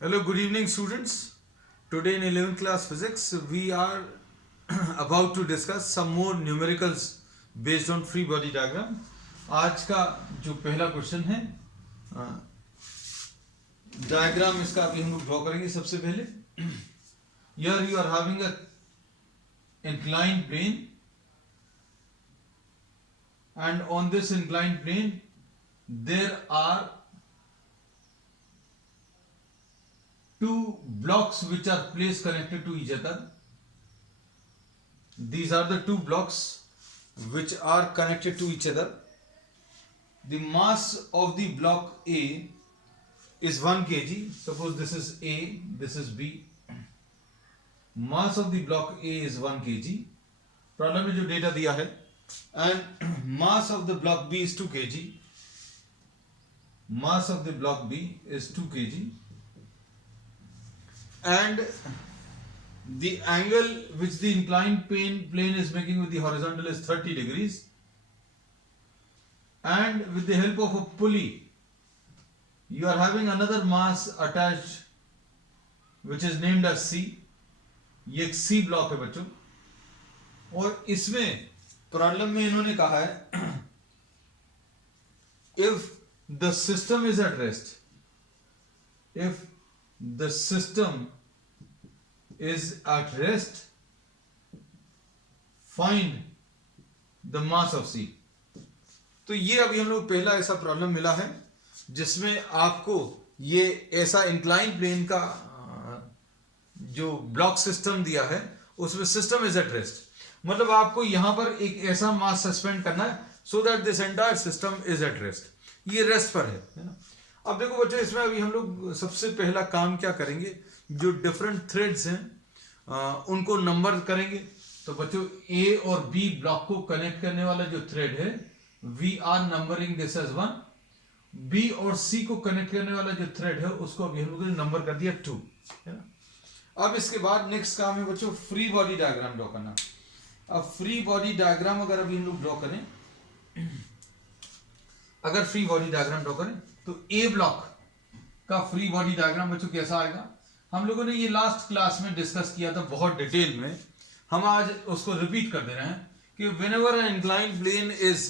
Hello, good evening, students. Today in 11th class physics, we are about to discuss some more numericals based on free body diagram. आज का जो पहला question है, diagram इसका अभी हम लोग ड्रॉ करेंगे. सबसे पहले here you are having a inclined plane, and on this inclined plane there are two blocks which are placed connected to each other. These are the two blocks which are connected to each other. The mass of the block A is 1 kg. Suppose this is A, this is B. Mass of the block A is 1 kg. Problem में जो data दिया है, and mass of the block B is 2 kg. Mass of the block B is 2 kg. And the angle which the inclined plane is making with the horizontal is 30 degrees, and with the help of a pulley you are having another mass attached which is named as C. ये एक C block है बच्चों, और इसमें problem में इन्होंने कहा है if the system is at rest, if the system is at rest, find the mass of C. तो ये अभी हम लोग पहला ऐसा प्रॉब्लम मिला है जिसमें आपको ये ऐसा इंक्लाइन प्लेन का जो ब्लॉक सिस्टम दिया है उसमें सिस्टम इज एट रेस्ट, मतलब आपको यहां पर एक ऐसा मास सस्पेंड करना है so that this entire system is at rest. ये रेस्ट पर है ना. अब देखो बच्चों, इसमें अभी हम लोग सबसे पहला काम क्या करेंगे, जो डिफरेंट थ्रेड्स हैं उनको नंबर करेंगे. तो बच्चों ए और बी ब्लॉक को कनेक्ट करने वाला जो थ्रेड है we are numbering this as 1. B और सी को कनेक्ट करने वाला जो थ्रेड है उसको अभी हम लोग ने नंबर कर दिया 2, है ना. अब इसके बाद नेक्स्ट काम है बच्चों फ्री बॉडी डायग्राम ड्रॉ करना. अब फ्री बॉडी डायग्राम अगर अभी हम लोग ड्रॉ करें, अगर फ्री बॉडी डायग्राम ड्रॉ करें तो ए ब्लॉक का फ्री बॉडी डायग्राम बच्चों कैसा आएगा, हम लोगों ने ये लास्ट क्लास में डिस्कस किया था बहुत डिटेल में. हम आज उसको रिपीट कर दे रहे हैं कि whenever an inclined plane is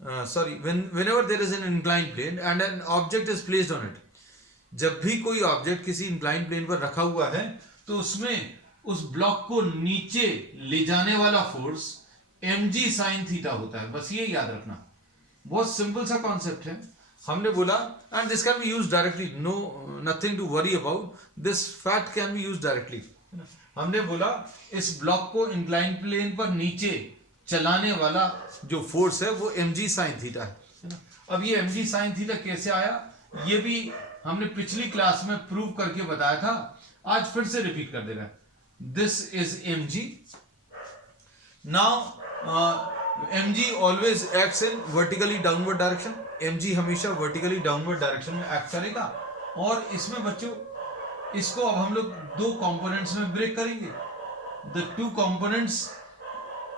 whenever there is an inclined plane and an object is placed on it, जब भी कोई ऑब्जेक्ट किसी इंक्लाइन प्लेन पर रखा हुआ है तो उसमें उस ब्लॉक को नीचे ले जाने वाला फोर्स mg sin थीटा होता है. बस ये याद रखना, बहुत सिंपल सा कॉन्सेप्ट है. हमने बोला and this can be used directly, no nothing to worry about, this fact can be used directly. हमने बोला इस ब्लॉक को इंक्लाइन प्लेन पर नीचे चलाने वाला जो फोर्स है वो mg sin थीटा है ना. अब ये mg sin थीटा कैसे आया, ये भी हमने पिछली क्लास में प्रूव करके बताया था, आज फिर से रिपीट कर दे रहा है. This is mg. Now mg always acts in vertically downward direction. mg हमेशा वर्टिकली डाउनवर्ड डायरेक्शन में एक्ट करेगा. और इसमें बच्चों इसको अब हम लोग दो कंपोनेंट्स में ब्रेक करेंगे. The two components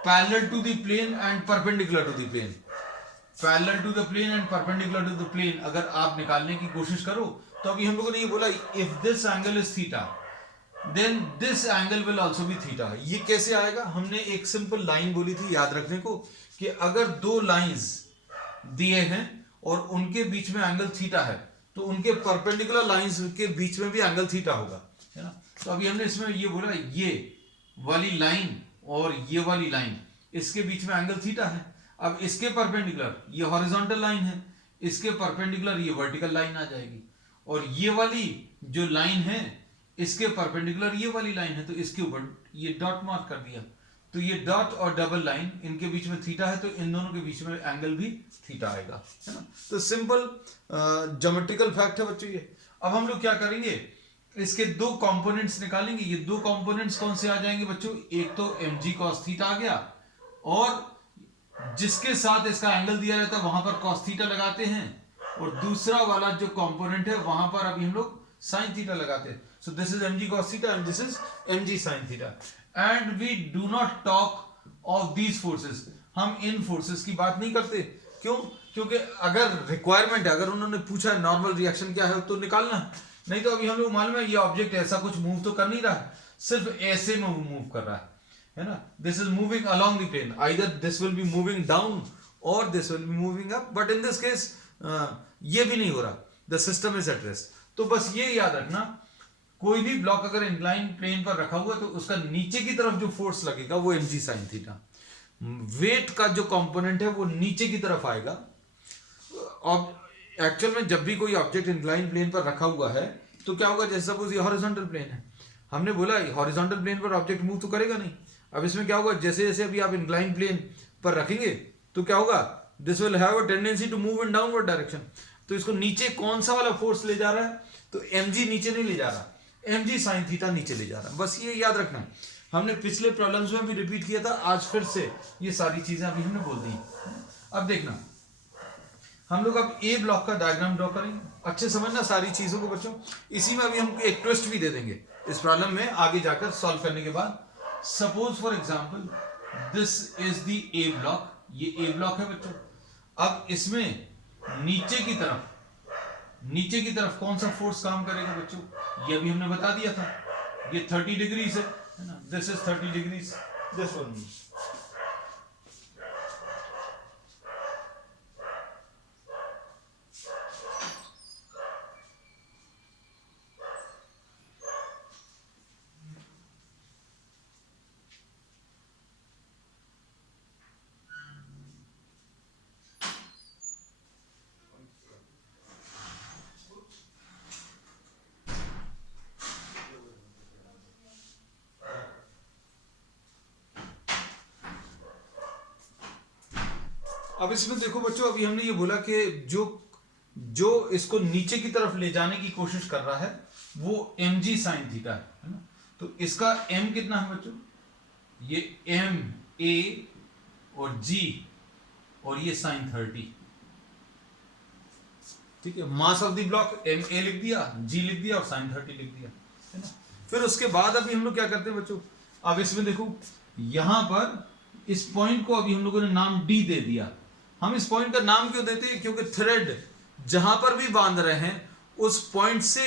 parallel to the plane and perpendicular to the plane. Parallel to the plane and perpendicular to the plane अगर आप निकालने की कोशिश करो तो अभी हम लोगों ने ये बोला if this angle is theta then this angle will also be theta. ये कैसे आएगा, हमने एक सिंपल लाइन बोली थी याद रखने को कि अगर दो लाइंस दिए हैं और उनके बीच में एंगल थीटा है तो उनके परपेंडिकुलर लाइंस के बीच में भी एंगल थीटा होगा, है ना. तो अभी हमने इसमें ये बोला ये वाली लाइन और ये वाली लाइन इसके बीच में एंगल थीटा है. अब इसके परपेंडिकुलर ये हॉरिजॉन्टल लाइन है, इसके परपेंडिकुलर ये वर्टिकल लाइन आ जाएगी, और ये वाली जो लाइन है इसके परपेंडिकुलर ये वाली लाइन है, तो इसके ऊपर ये डॉट मार्क कर दिया. तो ये डॉट और डबल लाइन इनके बीच में थीटा है तो इन दोनों के बीच में एंगल भी थीटा आएगा, है ना. तो सिंपल ज्योमेट्रिकल फैक्ट है बच्चों ये. अब हम लोग क्या करेंगे, इसके दो कंपोनेंट्स निकालेंगे. ये दो कंपोनेंट्स कौन से आ जाएंगे बच्चों, एक तो mg cos थीटा आ गया, और जिसके साथ इसका एंगल दिया रहता है वहां पर cos थीटा लगाते हैं, और दूसरा वाला जो कंपोनेंट है वहां पर अभी हम लोग sin थीटा लगाते हैं. So this is mg cos theta and this is mg sin theta. And we do not talk of these forces. हम इन फोर्सेस की बात नहीं करते. क्यों? क्योंकि अगर रिक्वायरमेंट है, अगर उन्होंने पूछा नॉर्मल रिएक्शन क्या है तो निकालना. नहीं तो अभी हम लोग मालूम है ये ऑब्जेक्ट ऐसा कुछ मूव तो कर नहीं रहा है, सिर्फ ऐसे में मूव कर रहा है ना. This is moving along the plane, either this will be moving down और this will be moving up, but in this case ये भी नहीं हो रहा, the system is at rest. तो बस ये याद रखना, कोई भी ब्लॉक अगर इंक्लाइन प्लेन पर रखा हुआ तो उसका नीचे की तरफ जो फोर्स लगेगा वो mg sin थीटा. वेट का जो कंपोनेंट है वो नीचे की तरफ आएगा. और एक्चुअल में जब भी कोई ऑब्जेक्ट इंक्लाइन प्लेन पर रखा हुआ है तो क्या होगा, जैसे सपोज ये हॉरिजॉन्टल प्लेन है, हमने बोला हॉरिजॉन्टल प्लेन पर ऑब्जेक्ट मूव तो करेगा नहीं. अब इसमें क्या होगा, जैसे जैसे अभी आप इंक्लाइन प्लेन पर रखेंगे तो क्या होगा, this will have a tendency to move in downward direction. तो इसको नीचे कौन सा वाला फोर्स ले जा रहा है, तो mg नीचे नहीं ले जा रहा, mg sin थीटा नीचे ले जा रहा है. बस ये याद रखना है. हमने पिछले प्रॉब्लम्स में भी रिपीट किया था, आज फिर से ये सारी चीजें अभी हमने बोल दी. अब देखना, हम लोग अब ए ब्लॉक का डायग्राम ड्रॉ करेंगे. अच्छे समझना सारी चीजों को बच्चों. इसी में अभी हम एक ट्विस्ट भी दे देंगे इस प्रॉब्लम में आगे जाकर सॉल्व करने के बाद. Suppose for example this is the A block, ये ए ब्लॉक है बच्चों. अब इसमें नीचे की तरफ कौन सा फोर्स काम करेगा बच्चों, ये अभी हमने बता दिया था. ये 30 डिग्रीज है ना, this is 30 degrees, this one. अब इसमें देखो बच्चों, अभी हमने ये बोला कि जो इसको नीचे की तरफ ले जाने की कोशिश कर रहा है वो mg sin थीटा है ना. तो इसका m कितना है बच्चों, ये m a और g और ये sin 30. ठीक है, mass of the block m a लिख दिया, g लिख दिया और sin 30 लिख दिया, है ना. फिर उसके बाद अभी हम लोग क्या करते हैं बच्चों, अब इसमें देखो यहां पर इस पॉइंट को अभी हम लोगों ने नाम d दे दिया. हम इस पॉइंट का नाम क्यों देते हैं, क्योंकि थ्रेड जहां पर भी बांध रहे हैं उस पॉइंट से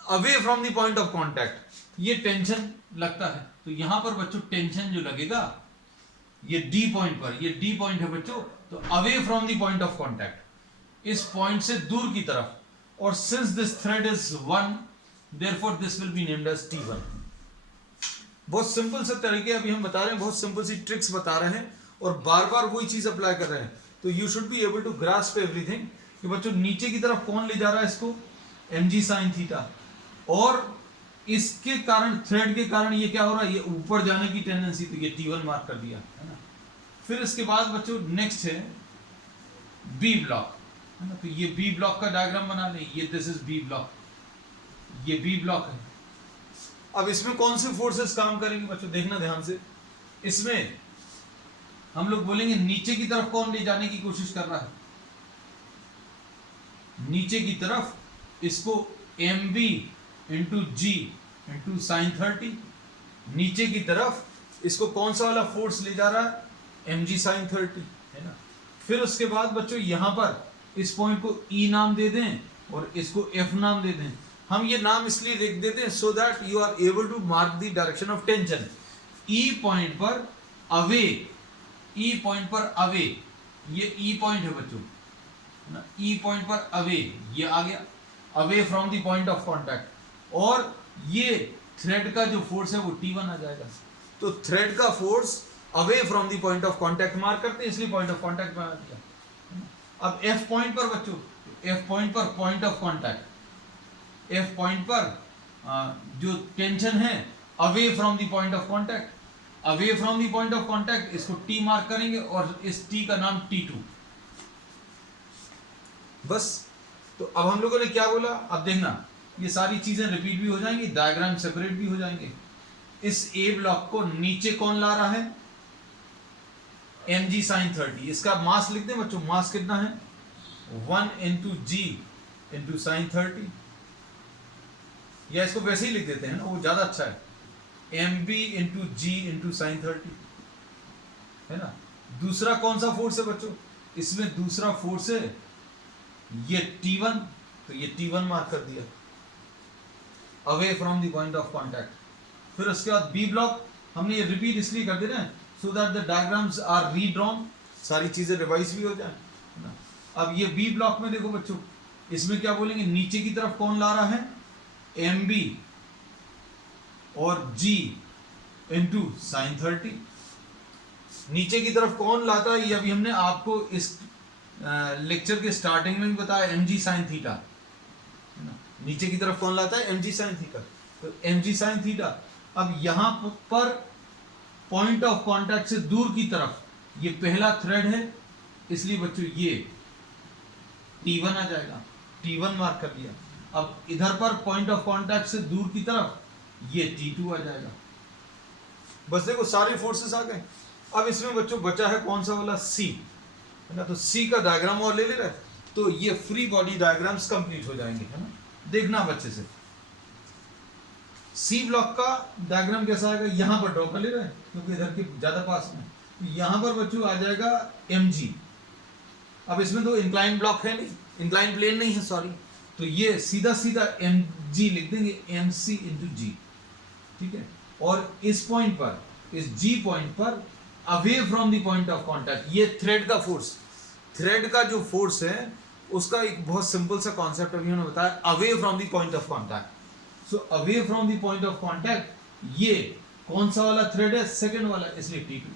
away from the point of contact ये टेंशन लगता है. तो यहां पर बच्चों टेंशन जो लगेगा ये डी पॉइंट पर, ये डी पॉइंट है बच्चों, तो away from the point of contact, इस पॉइंट से दूर की तरफ. और since this thread is 1 therefore this will be named as T1. बहुत सिंपल से तरीके अभी हम बता रहे हैं, बहुत सिंपल सी ट्रिक्स बता रहे हैं और बार बार वही चीज अप्लाई कर रहे हैं. तो you should be able to grasp everything कि बच्चों नीचे की तरफ कौन ले जा रहा है इसको, mg sin थीटा. और इसके कारण, थ्रेड के कारण ये क्या हो रहा है, ये ऊपर जाने की टेंडेंसी, तो ये T1 मार्क कर दिया है ना. फिर इसके बाद बच्चों नेक्स्ट है बी ब्लॉक, है ना. तो ये बी ब्लॉक का डायग्राम बना लें, ये दिस इज बी ब्लॉक, ये बी ब्लॉक है. अब इसमें कौन से फोर्सेस काम करेंगे बच्चों, देखना ध्यान से. इसमें हम लोग बोलेंगे नीचे की तरफ कौन ले जाने की कोशिश कर रहा है, नीचे की तरफ इसको mb into g into sine 30. नीचे की तरफ इसको कौन सा वाला फोर्स ले जा रहा है, mg sin 30, है ना. फिर उसके बाद बच्चों यहां पर इस पॉइंट को E नाम दे दें और इसको F नाम दे दें. हम ये नाम इसलिए लिख देते हैं so that you are able to mark the direction of tension. E point पर अवे, E पॉइंट पर अवे, ये E पॉइंट है बच्चों ना, E पॉइंट पर अवे, ये आ गया away from the point of contact. और ये थ्रेड का जो फोर्स है वो T1 आ जाएगा. तो थ्रेड का force away from the point of contact mark करते हैं, इसलिए पॉइंट ऑफ कांटेक्ट बना दिया. अब F पॉइंट पर बच्चों, F पॉइंट पर point of contact, F point पर जो टेंशन है away from the point of contact, away from the point of contact, इसको T मार्क करेंगे और इस T का नाम T2. बस. तो अब हम लोगों ने क्या बोला, अब देखना ये सारी चीजें रिपीट भी हो जाएंगी, डायग्राम सेपरेट भी हो जाएंगे. इस ए ब्लॉक को नीचे कौन ला रहा है, mg sin 30. इसका मास लिख दें बच्चों, मास कितना है 1 इंटू जी इंटू साइन 30, या इसको वैसे ही लिख देते हैं ना, वो ज्यादा अच्छा है, mb into g into sine 30, है ना. दूसरा कौन सा फोर्स है बच्चों, इसमें दूसरा फोर्स है ये T1, तो ये T1 मार्क कर दिया. Away from the point of contact. फिर उसके बाद बी ब्लॉक हमने ये रिपीट इसलिए कर दे रहे हैं so that the diagrams are redrawn, सारी चीजें रिवाइज भी हो जाए ना। अब ये बी ब्लॉक में देखो बच्चों, इसमें क्या बोलेंगे, नीचे की तरफ कौन ला रहा है, एम बी और जी इंटू साइन 30। नीचे की तरफ कौन लाता है, ये अभी हमने आपको इस लेक्चर के स्टार्टिंग में भी बताया, एम जी साइन थीटा। नीचे की तरफ कौन लाता है, एम जी साइन थीटा। तो एम जी साइन थीटा, अब यहां पर पॉइंट ऑफ कांटेक्ट से दूर की तरफ ये पहला थ्रेड है, इसलिए बच्चों ये T1 आ जाएगा, T1 मार्क कर दिया। अब इधर पर पॉइंट ऑफ कांटेक्ट से दूर की तरफ ये T2 आ जाएगा। बस देखो सारे फोर्सेस आ गए। अब इसमें बच्चों बचा है कौन सा वाला, C है ना। तो C का डायग्राम और ले रहे, तो ये फ्री बॉडी डायग्राम्स कंप्लीट हो जाएंगे, है ना। देखना बच्चे से, सी ब्लॉक का डायग्राम कैसा आएगा, यहां पर ड्रॉ कर ले रहे हैं क्योंकि इधर के ज्यादा पास में। तो यहां पर बच्चों आ जाएगा mg। अब इसमें तो इंक्लाइन ब्लॉक है नहीं, इंक्लाइन प्लेन नहीं है, सॉरी। तो ये सीधा सीधा mg लिख देंगे, mc इंटू जी, ठीक है। और इस पॉइंट पर, इस g पॉइंट पर away from the point of contact, ये थ्रेड का फोर्स, थ्रेड का जो फोर्स है उसका एक बहुत सिंपल सा कॉन्सेप्ट अभी हमने बताया, away from the point of contact. So away from the point of contact, ये कौन सा वाला थ्रेड है, सेकंड वाला, इसलिए T2।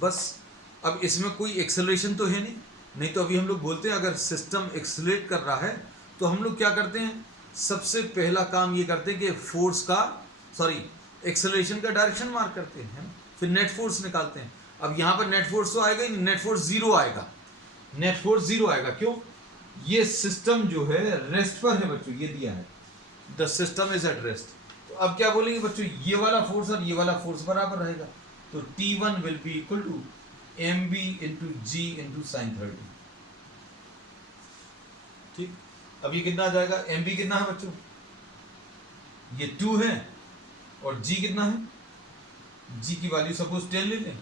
बस अब इसमें कोई एक्सेलरेशन तो है नहीं, नहीं तो अभी हम लोग बोलते हैं अगर सिस्टम एक्सेलरेट कर रहा है तो हम लोग क्या करते हैं, सबसे पहला काम ये करते हैं कि फोर्स का, सॉरी एक्सेलरेशन का डायरेक्शन मार्क करते हैं, है ना? फिर नेट फोर्स निकालते हैं। अब यहाँ पर नेट फोर्स तो आएगा ही नहीं, नेट फोर्स जीरो आएगा, नेट फोर्स जीरो आएगा। क्यों, ये सिस्टम जो है रेस्ट पर है बच्चों, ये दिया है the system is at rest. तो अब क्या बोलेंगे बच्चों, ये वाला फोर्स और ये वाला फोर्स बराबर रहेगा, तो T1 will be equal to mb into g into sine 30। ठीक, अब ये कितना आ जाएगा, mb कितना है बच्चों, ये 2 है, और g कितना है, g की वैल्यू सपोज 10 ले लें,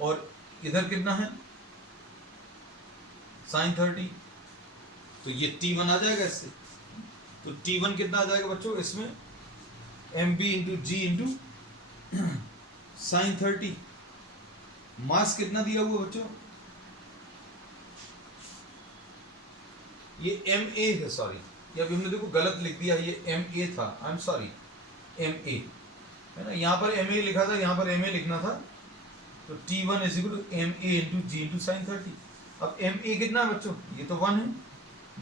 और इधर कितना है साइन 30, तो ये T1 आ जाएगा इससे। तो T1 कितना आ जाएगा बच्चों, इसमें mb into g into sine 30। मास कितना दिया हुआ बच्चों, ये ma है, सॉरी ये अभी हमने देखो गलत लिख दिया, ये ma था, आई एम सॉरी, ma है ना, यहाँ पर ma लिखा था, यहाँ पर ma लिखना था। तो T1 is equal to ma into g into sine 30। अब ma कितना है बच्चों, ये तो 1 है,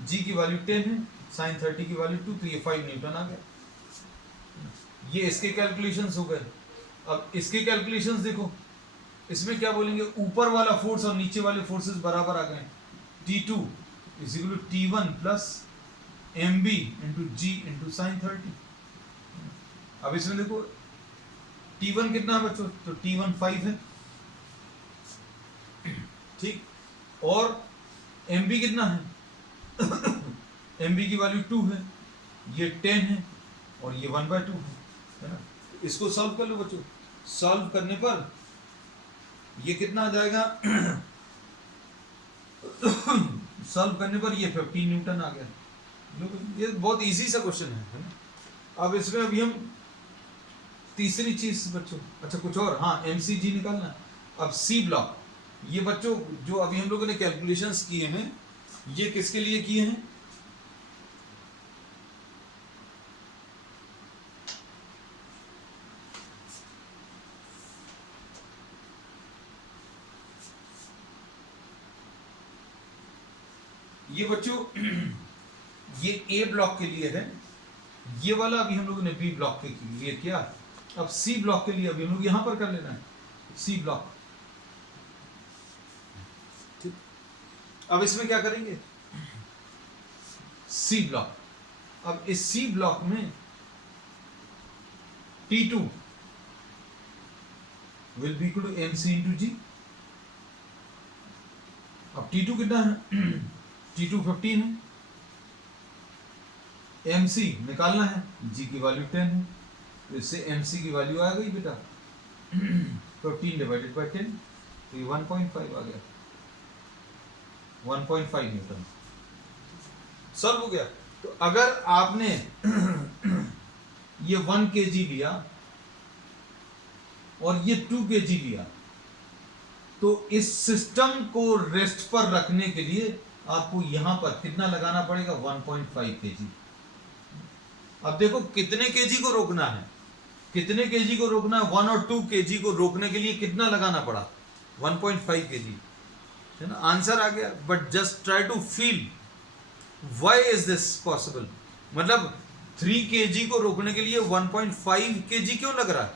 g की वैल्यू 10 है, साइन 30 की वैल्यू 2, तो ये 5 न्यूटन आ गया। ये इसके कैलकुलेशंस हो गए। अब इसके कैलकुलेशंस देखो, इसमें क्या बोलेंगे, ऊपर वाला फोर्स और नीचे वाले फोर्सेस बराबर आ गए, T2 is equal to T1 plus mb into g into sine 30। अब इसमें देखो T1 कितना है बच्चों, तो T1 5 है, ठीक, और mb कितना है mb की वैल्यू 2 है, ये 10 है, और ये 1/2 है ना। इसको सॉल्व कर लो बच्चों, सॉल्व करने पर ये कितना आ जाएगा सॉल्व करने पर ये 15 न्यूटन आ गया। ये बहुत इजी सा क्वेश्चन है ना। अब इसमें अभी हम तीसरी चीज बच्चों, अच्छा कुछ और, हाँ mcg निकालना। अब सी ब्लॉक, ये बच्चों जो अभी हम लोगों ने कैलकुलेशंस किए हैं, ये किसके लिए किए हैं, ये बच्चों ये ए ब्लॉक के लिए है, ये वाला अभी हम लोगों ने बी ब्लॉक के लिए किया। अब सी ब्लॉक के लिए अभी हम लोग यहां पर कर लेना है, सी ब्लॉक। ठीक, अब इसमें क्या करेंगे, सी ब्लॉक। अब इस सी ब्लॉक में T2 will be equal to mc into g. अब T2 कितना है T2 15 है, mc निकालना है, g की वैल्यू 10 है, तो इससे mc की वैल्यू आ गई बेटा 15 डिवाइडेड बाय 10, तो ये 1.5 आ गया, 1.5 न्यूटन। सॉल्व हो गया। तो अगर आपने ये 1 kg लिया और ये 2 kg लिया, तो इस सिस्टम को रेस्ट पर रखने के लिए आपको यहां पर कितना लगाना पड़ेगा? 1.5 kg। अब देखो कितने kg को रोकना है, कितने kg को रोकना है? 1 और 2 kg को रोकने के लिए कितना लगाना पड़ा? 1.5 kg, है ना? आंसर आ गया। But just try to feel why is this possible. मतलब 3 kg को रोकने के लिए 1.5 kg क्यों लग रहा है?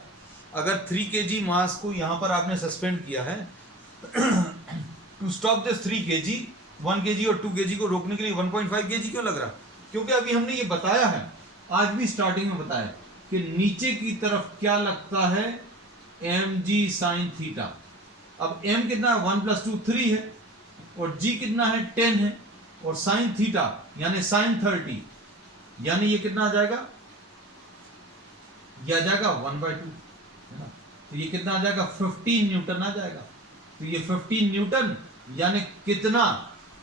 अगर 3 kg मास को यहां पर आपने सस्पेंड किया है to stop this 3 kg, 1 kg और 2 kg को रोकने के लिए 1.5 kg क्यों लग रहा? क्योंकि अभी हमने ये बताया है, आज भी स्टार्टिंग में बताया कि नीचे की तरफ क्या लगता है? mg sin theta. अब m कितना है? 1 + 2 3 है, और g कितना है? 10 है, और sin थीटा यानी sin 30, यानी ये कितना आ जाएगा? ये आ जाएगा 1/2, है ना? तो ये कितना आ जाएगा? 15 न्यूटन आ जाएगा। तो ये 15 न्यूटन यानी कितना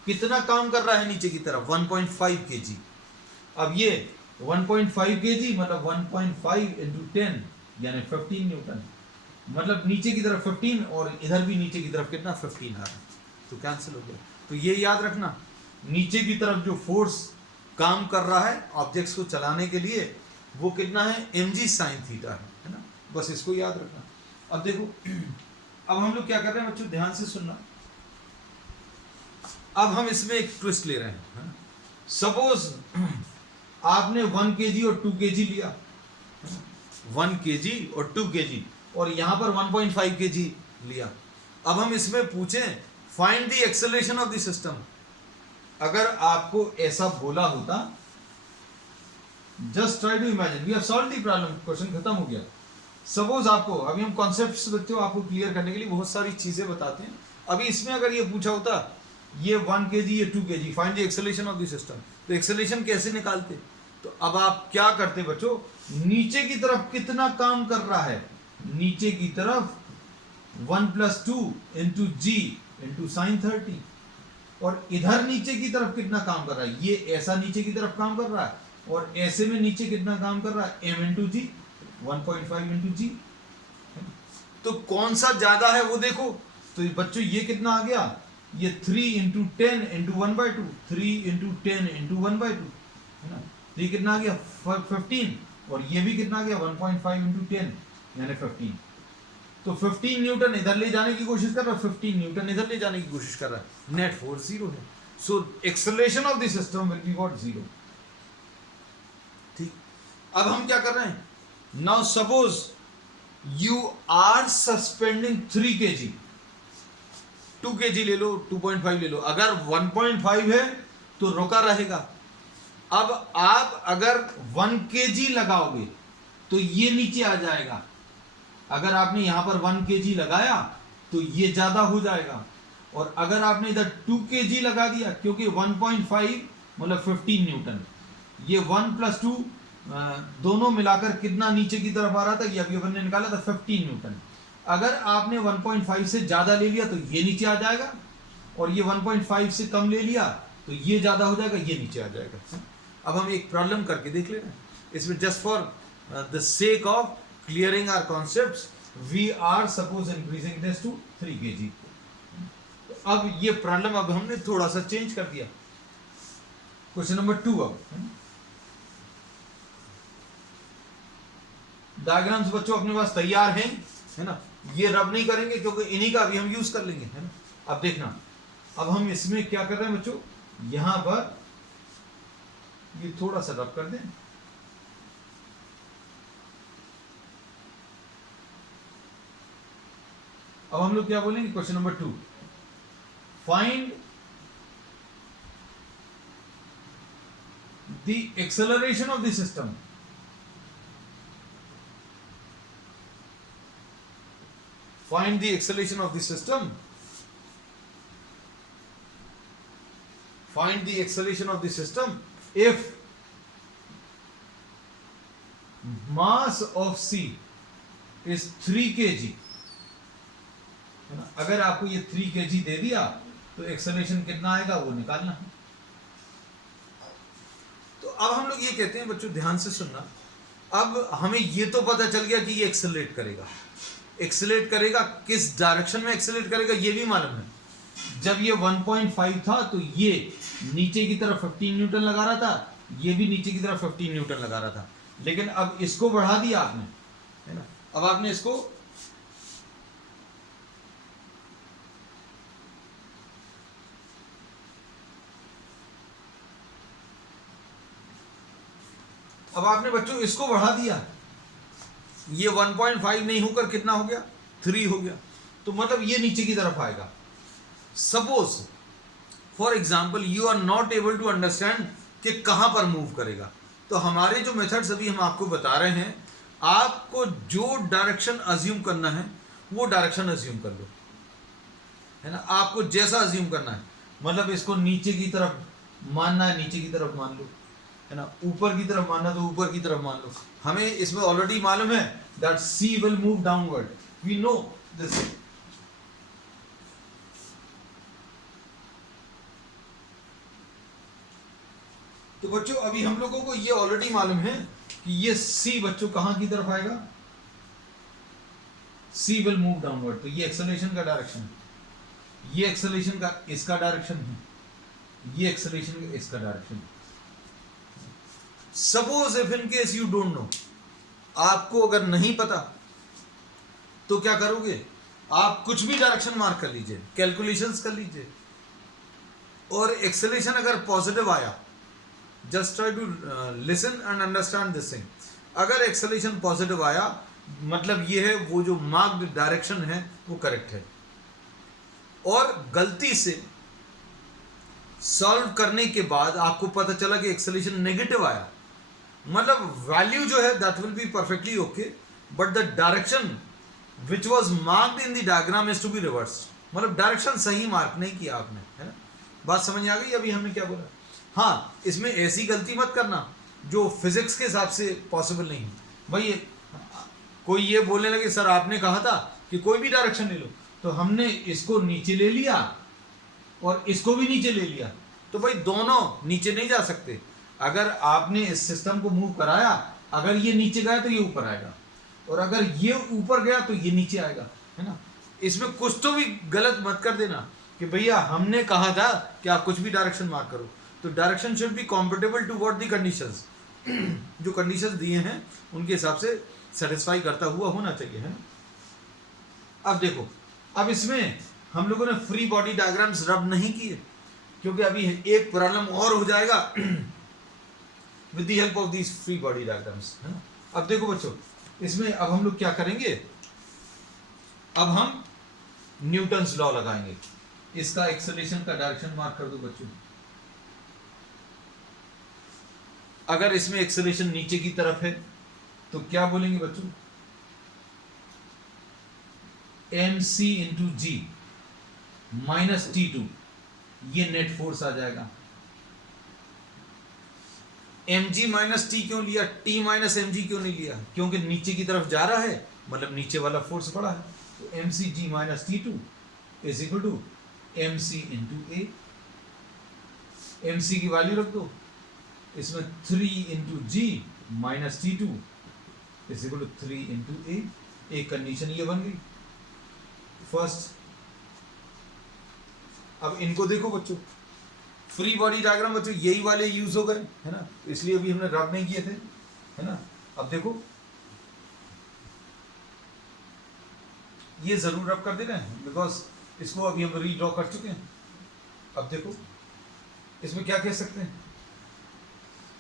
कितना काम कर रहा है नीचे की तरफ? 1.5 kg। अब ये 1.5 kg मतलब 1.5 × 10 यानी 15 न्यूटन, मतलब नीचे की तरफ 15 और इधर भी नीचे की तरफ कितना? 15 आ रहा है, तो कैंसिल हो गया। तो ये याद रखना, नीचे की तरफ जो फोर्स काम कर रहा है ऑब्जेक्ट्स को चलाने के लिए वो कितना है? mg sin थीटा है ना? बस इसको याद रखना। अब देखो अब हम लोग क्या कर रहे हैं बच्चों, ध्यान से सुनना। अब हम इसमें एक ट्विस्ट ले रहे हैं। सपोज आपने 1 kg और 2 kg लिया, 1 kg और 2 kg, और यहां पर 1.5 kg लिया। अब हम इसमें पूछें find the acceleration of the system. अगर आपको ऐसा बोला होता, just try to imagine, we have solved the problem, question खत्म हो गया। सपोज आपको, अभी हम कॉन्सेप्ट्स बच्चों आपको क्लियर करने के लिए बहुत सारी चीजें बताते हैं। अभी इसमें अगर ये पूछा होता ये 1 kg ये 2 kg, find the acceleration of the system, तो एक्सेलरेशन कैसे निकालते? तो अब आप क्या करते बच्चों, नीचे की तरफ कितना काम कर रहा है? नीचे की तरफ 1 + 2 × g × sin 30, और इधर नीचे की तरफ कितना काम कर रहा है? ये ऐसा नीचे की तरफ काम कर रहा है, और ऐसे में नीचे कितना काम कर रहा है? m × g, 1.5 × g। तो कौन सा ज्यादा है वो देखो। तो बच्चों ये कितना आ गया? ये 3 × 10 × 1/2, 3 × 10 × 1/2, है ना? तो ये कितना आ गया? 15, और ये भी कितना आ गया? 1.5 × 10 यानी 15। तो 15 न्यूटन इधर ले जाने की कोशिश कर रहा है, 15 न्यूटन इधर ले जाने की कोशिश कर रहा है, नेट फोर्स 0 है। So acceleration of the system will be what? 0। ठीक, अब हम क्या कर रहे हैं? Now suppose you are suspending 3 kg, 2 kg ले लो, 2.5 ले लो। अगर 1.5 है तो रुका रहेगा। अब आप अगर 1 kg लगाओगे तो ये नीचे आ जाएगा। अगर आपने यहां पर 1 kg लगाया तो ये ज्यादा हो जाएगा, और अगर आपने इधर 2 kg लगा दिया, क्योंकि 1.5 मतलब 15 न्यूटन, ये 1 + 2 दोनों मिलाकर कितना नीचे की तरफ आ रहा था? ये अभी अपन ने निकाला था 15 न्यूटन। अगर आपने 1.5 से ज्यादा ले लिया तो ये नीचे आ जाएगा, और ये 1.5 से कम ले लिया तो ये ज्यादा हो जाएगा, ये नीचे आ जाएगा। अब हम एक प्रॉब्लम करके देख ले रहे हैं इसमें, just for the sake of clearing our concepts, we are suppose increasing this to 3 kg। अब ये प्रॉब्लम अब हमने थोड़ा सा चेंज कर दिया। Question number 2। अब डायग्राम्स बच्चों अपने पास तैयार हैं, है ना? ये रब नहीं करेंगे क्योंकि इन्हीं का भी हम यूज कर लेंगे, है ना? अब देखना, अब हम इसमें क्या कर रहे हैं बच्चों, यहां पर ये थोड़ा सा रब कर दें। अब हम लोग क्या बोलेंगे? Question number 2, find the acceleration of the system. Find the acceleration of the system. Find the acceleration of the system if mass of C is 3 kg। अगर आपको ये 3 kg दे दिया तो एक्सेलरेशन कितना आएगा वो निकालना है। तो अब हम लोग ये कहते हैं बच्चों, ध्यान से सुनना, अब हमें ये तो पता चल गया कि ये एक्सेलरेट करेगा। एक्सेलरेट करेगा किस डायरेक्शन में एक्सेलरेट करेगा ये भी मालूम है। जब ये 1.5 था तो ये नीचे की तरफ 15 न्यूटन लगा रहा था, ये भी नीचे की तरफ 15 न्यूटन लगा रहा था। लेकिन अब इसको बढ़ा दिया आपने, है ना, अब आपने इसको बच्चों इसको बढ़ा दिया, ये 1.5 नहीं होकर कितना हो गया, 3 हो गया। तो मतलब ये नीचे की तरफ आएगा। Suppose for example you are not able to understand कि कहां पर मूव करेगा, तो हमारे जो मेथड्स अभी हम आपको बता रहे हैं, आपको जो डायरेक्शन अज्यूम करना है वो डायरेक्शन अज्यूम कर लो, है ना, आपको जैसा अज्यूम करना है। मतलब इसको नीचे की तरफ मानना है, नीचे की तरफ मान लो, है ना, ऊपर की तरफ मानना तो ऊपर की तरफ मान लो। हमें इसमें ऑलरेडी मालूम है that c will move downward, we know this. तो बच्चों अभी हम लोगों को ये ऑलरेडी मालूम है कि ये सी बच्चों कहां की तरफ आएगा, सी विल मूव डाउनवर्ड। तो ये एक्सेलरेशन का डायरेक्शन है, ये एक्सेलरेशन का इसका डायरेक्शन है, ये एक्सेलरेशन का इसका डायरेक्शन है। Suppose if in case you don't know, आपको अगर नहीं पता तो क्या करोगे, आप कुछ भी डायरेक्शन मार्क कर लीजिए, कैलकुलेशंस कर लीजिए, और एक्सेलरेशन अगर पॉजिटिव आया, just try to listen and understand this thing. अगर एक्सेलरेशन पॉजिटिव आया मतलब ये है वो जो मार्क्ड डायरेक्शन है वो करेक्ट है। और गलती से सॉल्व करने के बाद आपको पता चला कि एक्सेलरेशन नेगेटिव आया, मतलब वैल्यू जो है that will be perfectly okay, but the direction which was marked in the diagram is to be reversed. मतलब डायरेक्शन सही मार्क नहीं किया आपने, है ना। बात समझ आ गई अभी हमने क्या बोला। हाँ, इसमें ऐसी गलती मत करना जो फिजिक्स के हिसाब से पॉसिबल नहीं है। भाई कोई ये बोलने लगे सर आपने कहा था कि कोई भी डायरेक्शन ले लो, तो हमने इसको नीचे ले लिया और इसको भी नीचे ले लिया, तो भाई दोनों नीचे नहीं जा सकते। अगर आपने इस सिस्टम को मूव कराया, अगर ये नीचे गया तो ये ऊपर आएगा, और अगर ये ऊपर गया तो ये नीचे आएगा, है ना। इसमें कुछ तो भी गलत मत कर देना कि भैया हमने कहा था कि आप कुछ भी डायरेक्शन मार्क करो। तो direction should be compatible to what the conditions, जो कंडीशंस दिए हैं उनके हिसाब से सेटिस्फाई करता हुआ होना चाहिए, है ना। अब देखो, अब इसमें हम लोगों ने फ्री बॉडी डायग्राम्स रब नहीं किए, क्योंकि अभी एक प्रॉब्लम और हो जाएगा with the help of these free body diagrams, है ना। अब देखो बच्चों, इसमें अब हम लोग क्या करेंगे, अब हम न्यूटन्स लॉ लगाएंगे। इसका एक्सेलरेशन का डायरेक्शन मार्क कर दो बच्चों। अगर इसमें एक्सेलरेशन नीचे की तरफ है तो क्या बोलेंगे बच्चों, mc into g minus T2, ये नेट फोर्स आ जाएगा। mg माइनस टी क्यों लिया, t माइनस mg क्यों नहीं लिया, क्योंकि नीचे की तरफ जा रहा है, मतलब नीचे वाला फोर्स बड़ा है। तो mc g minus T2 is equal to mc into a. mc की वैल्यू रख दो, इसमें 3 into g minus T2 is equal to 3 into a. एक कंडीशन ये बन गई फर्स्ट। अब इनको देखो बच्चों, फ्री बॉडी डायग्राम बच्चों यही वाले यूज हो गए, है ना, इसलिए अभी हमने रब नहीं किए थे, है ना। अब देखो ये जरूर रब कर दे रहे हैं बिकॉज इसको अभी हम रीड्रॉ कर चुके हैं। अब देखो इसमें क्या कह सकते हैं,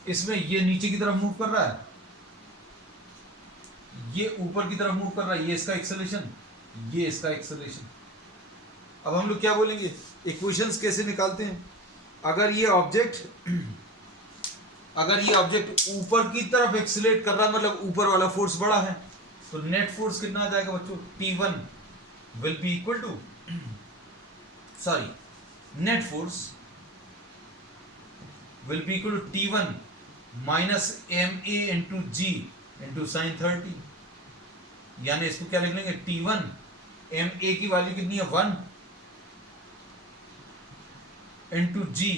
इसमें ये नीचे की तरफ मूव कर रहा है, ये ऊपर की तरफ मूव कर रहा है, ये इसका एक्सेलरेशन, ये इसका एक्सेलरेशन। अब हम लोग क्या बोलेंगे, इक्वेशंस कैसे निकालते हैं। अगर ये ऑब्जेक्ट ऊपर की तरफ एक्सेलरेट कर रहा है, मतलब ऊपर वाला फोर्स बड़ा है, तो नेट फोर्स कितना आ जाएगा बच्चों, T1 will be equal to, sorry, net force will be equal to T1 minus MA into g into sine 30। यानी इसको क्या लिख लेंगे, T1 MA की वैल्यू कितनी है 1 इंटू जी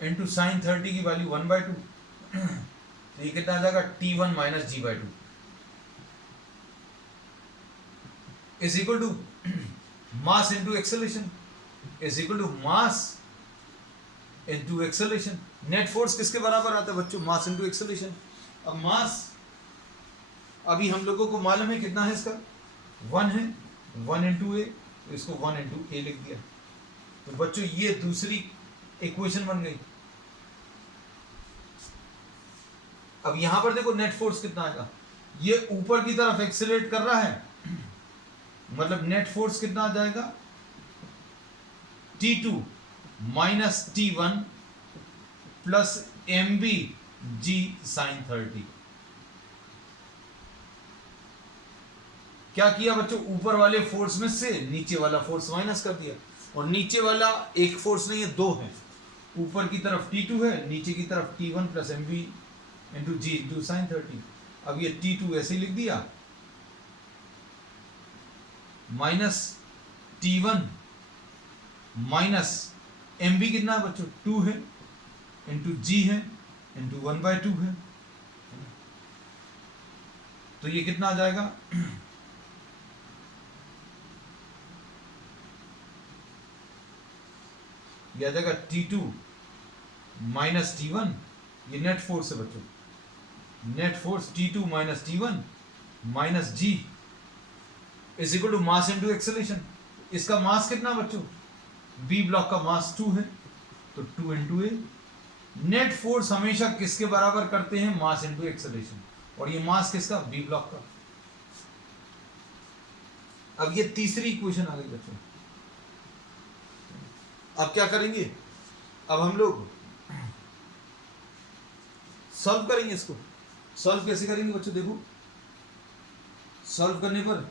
इंटू साइन 30 की वैल्यू 1/2, तो ये कितना आ जाएगा T1 minus G/2 is equal to mass into acceleration is equal to mass into acceleration. Net force किसके बराबर आता है बच्चों? Mass into acceleration. अब मास अभी हम लोगों को मालूम है कितना है इसका, 1 है, 1 इंटू ए, तो इसको 1 इंटू ए लिख दिया। तो बच्चों ये दूसरी इक्वेशन बन गई। अब यहां पर देखो नेट फोर्स कितना आएगा, ये ऊपर की तरफ एक्सेलरेट कर रहा है, मतलब नेट फोर्स कितना आ जाएगा T2 minus T1 plus mb g sine 30। क्या किया बच्चों, ऊपर वाले फोर्स में से नीचे वाला फोर्स माइनस कर दिया, और नीचे वाला एक फोर्स नहीं है, दो है। ऊपर की तरफ T2 है, नीचे की तरफ T1 plus mb into g into sine 30। अब ये T2 ऐसे ही लिख दिया, माइनस T1 माइनस mb कितना है बच्चों 2 है, इंटू जी है, इंटू 1/2 है, तो ये कितना आ जाएगा ये आ जाएगा T2 माइनस T1, ये नेट फोर्स है बच्चों, net force T2 minus T1 minus ji is equal to mass into acceleration. इसका मास कितना बच्चों, बी ब्लॉक का मास 2 है, तो 2 इंटू ए। नेट फोर्स हमेशा किसके बराबर करते हैं, मास इंटू एक्सेलरेशन, और ये मास किसका, बी ब्लॉक का। अब ये तीसरी इक्वेशन आ गई बच्चों। अब क्या करेंगे, अब हम लोग सॉल्व करेंगे इसको। सॉल्व कैसे करेंगे बच्चों, देखो सॉल्व करने पर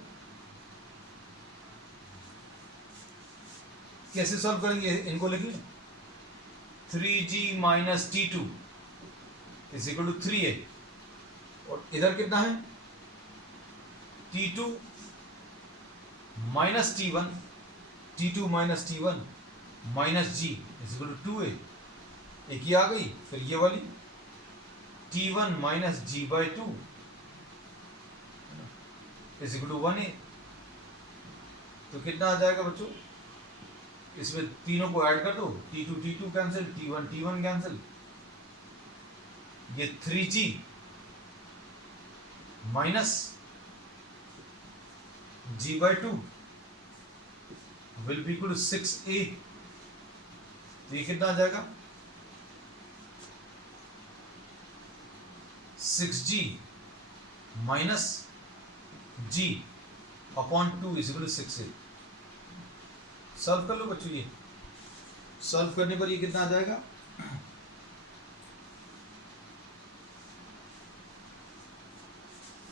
कैसे सॉल्व करेंगे, इनको लिख लें। 3g minus T2 is equal to 3a, और इधर कितना है T2 minus T1, T2 minus T1 minus ji is equal to 2a, एक ही आ गई। फिर ये वाली T1 minus G/2 is equal to 1a, तो कितना आ जाएगा बच्चों, इसमें तीनों को ऐड कर दो, T2 T2 cancel, T1 T1 cancel, ये 3g minus G/2 will be equal to 6a, तो ये कितना आ जाएगा 6g minus g upon 2 is equal to 6a। Solve कर लो बच्चों, ये सॉल्व करने पर ये कितना आ जाएगा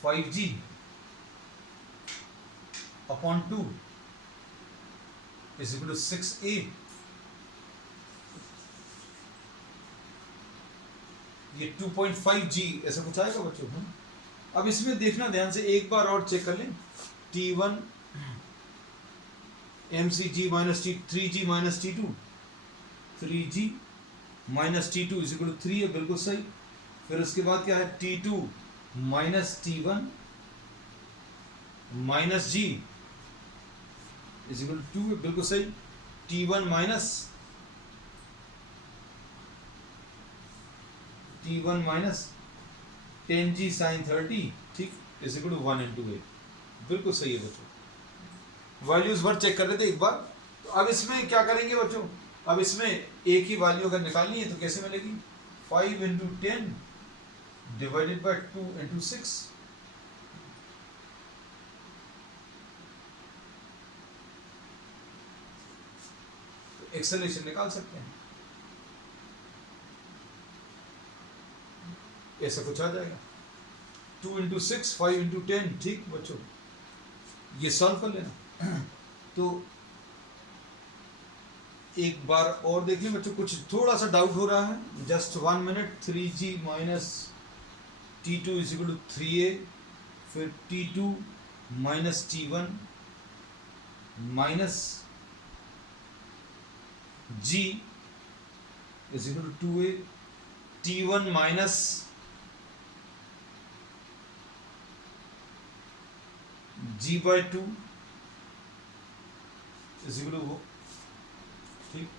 5g upon 2 is equal to 6a। ये 2.5g ऐसा कुछ आएगा बच्चों। अब इसमें देखना ध्यान से, एक बार और चेक कर लें। T1 mcg minus T 3g minus T2, 3g minus T2 is equal to 3 है, बिल्कुल सही। फिर उसके बाद क्या है, T2 minus T1 minus g is equal to 2 है, बिल्कुल सही। T1 माइनस 10g साइन 30, ठीक, इज इक्वल टू 1 इंटू ए, बिल्कुल सही है बच्चों। वैल्यूज वर्ड चेक कर रहे थे एक बार। तो अब इसमें क्या करेंगे बच्चों, अब इसमें एक ही वैल्यू अगर निकालनी है तो कैसे मिलेगी, 5 इंटू 10 डिवाइडेड बाई 2 इंटू 6। तो एक्सेलरेशन निकाल सकते हैं, ऐसा कुछ आ जाएगा 2 इंटू 6, 5 इंटू 10, ठीक बच्चों, ये सॉल्व कर लेना। तो एक बार और देख लें बच्चों, कुछ थोड़ा सा डाउट हो रहा है, just 1 minute. 3g minus T2 is equal to 3a, फिर T2 minus T1 minus g is equal to 2a, t1 minus g/2 is equal to, ठीक,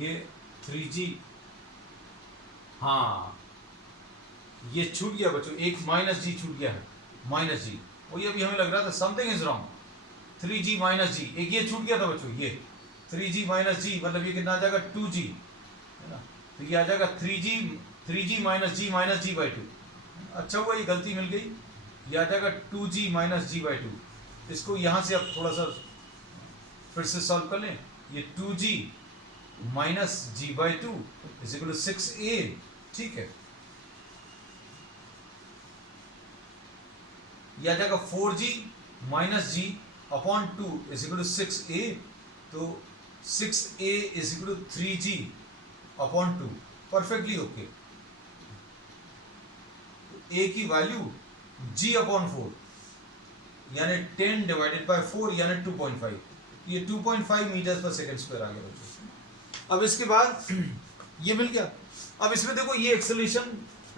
ये 3g, हाँ ये छूट गया बच्चों, एक माइनस जी छूट गया है, माइनस जी, वही अभी हमें लग रहा था something is wrong, 3g minus g, एक ये छूट गया था बच्चों, ये 3g माइनस जी, मतलब ये कितना आ जाएगा 2g, है ना, तो ये आ जाएगा 3g माइनस g/2, अच्छा हुआ ये गलती मिल गई, ये आ जाएगा 2g माइनस g/2, इसको यहाँ से अब थोड़ा सा फिर से सॉल्व कर लें, ये 2g minus g/2 is equal to 6a, ठीक है, ये आ जाएगा 4g minus g upon 2 is equal to 6a, तो 6a is equal to 3g upon 2, perfectly okay, a की वैल्यू g अपॉन 4 यानी 10 डिवाइडेड बाय 4 यानी 2.5, ये 2.5 मीटर पर सेकंड स्क्वायर आ गया बच्चों। अब इसके बाद ये मिल गया, अब इसमें देखो ये एक्सेलरेशन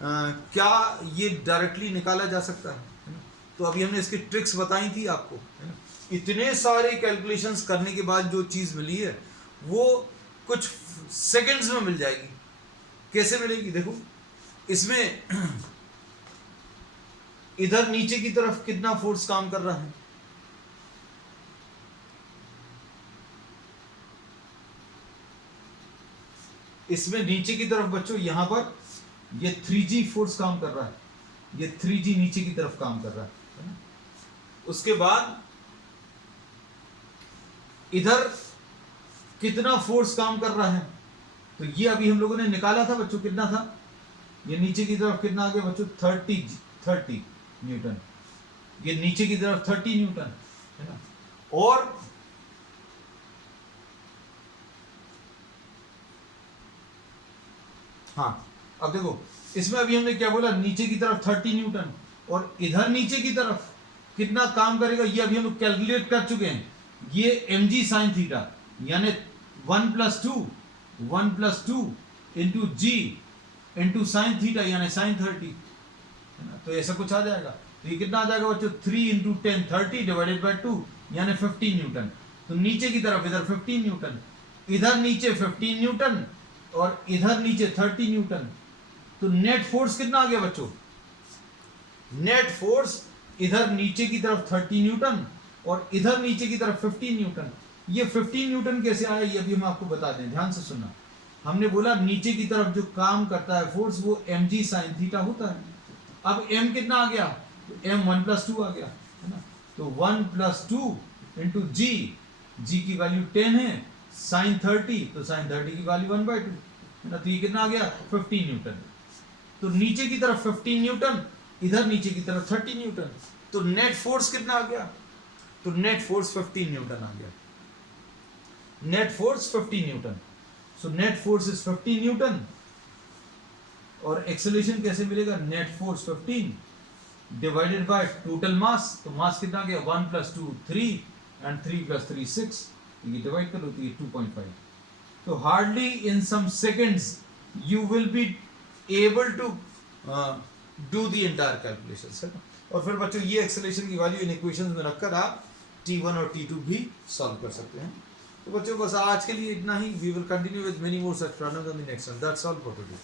क्या ये डायरेक्टली निकाला जा सकता है ना? तो अभी हमने इसकी ट्रिक्स बताई थी आपको, है ना, इतने सारे कैलकुलेशंस करने के बाद जो चीज़ मिली है वो कुछ सेकंड्स में मिल जाएगी। कैसे मिलेगी देखो, इसमें इधर नीचे की तरफ कितना फोर्स काम कर रहा है, इसमें नीचे की तरफ बच्चों यहां पर ये 3g फोर्स काम कर रहा है, ये 3g नीचे की तरफ काम कर रहा है ना? उसके बाद इधर कितना फोर्स काम कर रहा है, तो ये अभी हम लोगों ने निकाला था बच्चों, कितना था, ये नीचे की तरफ कितना आ गया बच्चों 30 न्यूटन, ये नीचे की तरफ 30 न्यूटन, है ना, और हाँ अब देखो इसमें अभी हमने क्या बोला, नीचे की तरफ 30 न्यूटन और इधर नीचे की तरफ कितना काम करेगा, ये अभी हम लोग कैलकुलेट कर चुके हैं, ये mg sin थीटा यानी 1 + 2 into g into sine theta यानी sin 30, है ना, तो ऐसा कुछ आ जाएगा, तो ये कितना आ जाएगा बच्चों 3 इंटू 10 30 डिवाइडेड बाय 2 यानी 15 न्यूटन, तो नीचे की तरफ इधर 15 न्यूटन, इधर नीचे 15 न्यूटन और इधर नीचे 30 न्यूटन, तो नेट फोर्स कितना आ गया बच्चों, नेट फोर्स इधर नीचे की तरफ 30 न्यूटन और इधर नीचे की तरफ 15 न्यूटन, ये 15 न्यूटन कैसे आया ये अभी हम आपको बता दें, ध्यान से सुनना, हमने बोला नीचे की तरफ जो काम करता है फोर्स वो mg sin थीटा होता है, अब m कितना आ गया, तो m 1 + 2 आ गया, है ना, तो 1 + 2 इंटू g की वैल्यू 10 है, sin 30 तो sin 30 की वैल्यू 1/2, है ना, तो ये कितना आ गया 15 न्यूटन, तो नीचे की तरफ 15 न्यूटन इधर नीचे की तरफ 30 न्यूटन, तो नेट फोर्स कितना आ गया, तो नेट फोर्स 15 न्यूटन आ गया, net force 15 Newton, so net force is 15 Newton, और एक्सेलरेशन कैसे मिलेगा, net force 15 divided by total mass, तो मास कितना आ गया 1 + 2 3 एंड 3 + 3 6, ये डिवाइड करो तो ये 2.5, तो hardly in some seconds you will be able to do the entire calculations, है ना, और फिर बच्चों ये एक्सेलरेशन की वैल्यू इन इक्वेशंस में रखकर आप t1 और t2 भी सॉल्व कर सकते हैं। तो बच्चों बस आज के लिए इतना ही, we will continue with many more such problems on the next one, that's all for today.